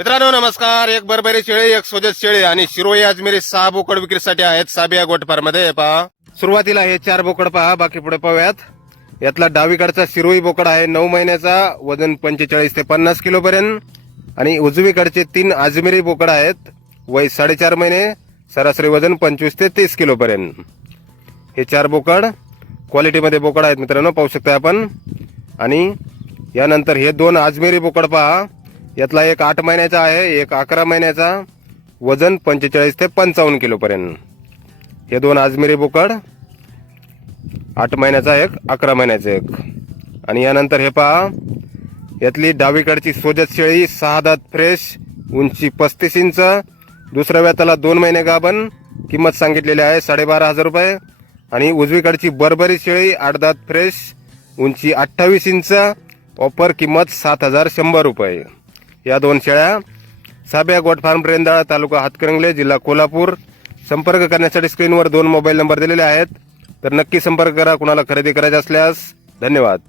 मित्रांनो नमस्कार. एक बरबरी शेळी एक सोजत शेळी आणि शिरोई अजमेरी सहा बोकड विक्रीसाठी आहेत साबिया गोटफारमध्ये पहा. सुरुवातीला हे चार बोकड पहा. बाकी पुढे पाहूयात. यातला डावीकडचा शिरोई बोकड आहे नऊ महिन्याचा. वजन पंचेचाळीस ते पन्नास किलो पर्यंत आणि उजवीकडचे तीन अजमेरी बोकड आहेत. वय साडेचार महिने. सरासरी वजन पंचवीस ते तीस किलो पर्यंत हे चार बोकड क्वालिटीमध्ये बोकड आहेत मित्रांनो पाहू शकता आपण. आणि यानंतर हे दोन अजमेरी बोकड पहा. यातला एक आठ महिन्याचा आहे एक अकरा महिन्याचा. वजन पंचेचाळीस ते पंचावन्न किलोपर्यंत हे दोन आजमिरी बोकड आठ महिन्याचा एक अकरा महिन्याचा एक. आणि यानंतर हे पहा यातली डावीकडची सोजत शेळी सहा दात फ्रेश उंची पस्तीस इंच. दुसऱ्या व्याताला दोन महिने गाभण किंमत सांगितलेली आहे साडेबारा हजार रुपये. आणि उजवीकडची बरबरी शेळी आठ दात फ्रेश उंची अठ्ठावीस इंच. ऑफर किंमत सात हजार शंभर रुपये. या दोन शेळ्या साब्या गोट फार्म रेंदाळा तालुका हातकरंगले जिल्हा कोल्हापूर. संपर्क करण्यासाठी स्क्रीनवर दोन मोबाईल नंबर दिलेले आहेत. तर नक्की संपर्क करा कुणाला खरेदी करायचे असल्यास. धन्यवाद.